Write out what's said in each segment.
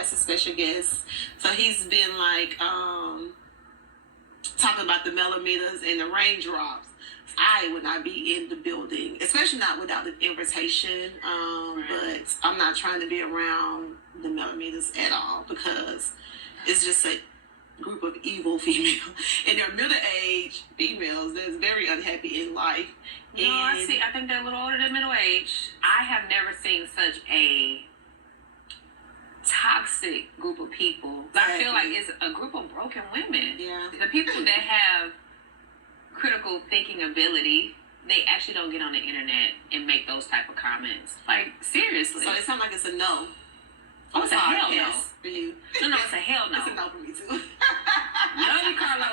as a special guest. So he's been like talking about the millimeters and the raindrops. I would not be in the building, especially not without an invitation. But I'm not trying to be around the millimeters at all because it's just a group of evil females, and they're middle-aged females that's very unhappy in life. No, I think they're a little older than middle-aged. I have never seen such a toxic group of people. I feel like it's a group of broken women. Yeah. The people that have critical thinking ability, they actually don't get on the internet and make those type of comments. Like, seriously. So it sounds like it's a no. Oh, it's a hell no. For you. No, it's a hell no. It's a no for me too. Love you, Carlos.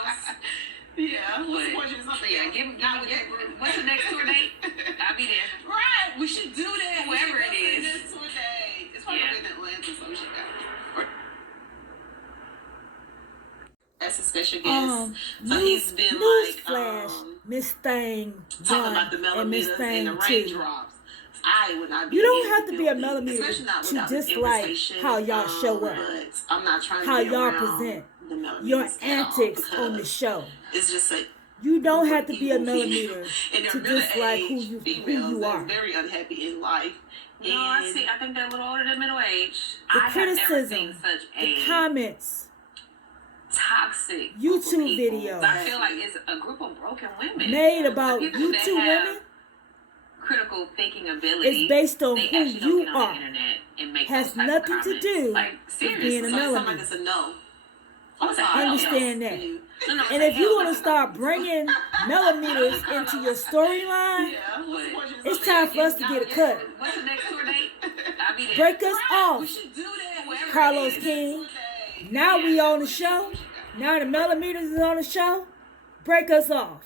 Yeah. What's the next tour date? I'll be there. Right. We should do that. Whoever it is. This tour date. It's probably in Atlanta, so we should go. As a special guest. So he's been like Miss Thing talking about the millimeters and the raindrops. I would not be. You don't have to be a millimeter to dislike how y'all show up, but I'm not trying to how be y'all around present the your antics on the show. It's just a you don't have to be a millimeter and to dislike who you are. Very unhappy in life. No, I think they're a little older than middle-aged. The I have never seen criticism, such the a comments, toxic YouTube videos. I feel like it's a group of broken women made about you two women. Critical thinking ability. It's based on they who you get on are. the internet and make Has those type of nothing to comments. do like, with being a So it sounds like millimeter. it's a no. Oh, it's a hell no. Understand that. No, And if you want to start bringing millimeters into your storyline, it's time for us to get a cut. What's the next tour date? I'll be there. Break us off, We should do that. Carlos King. Now we on the show. Now the millimeters is on the show. Break us off.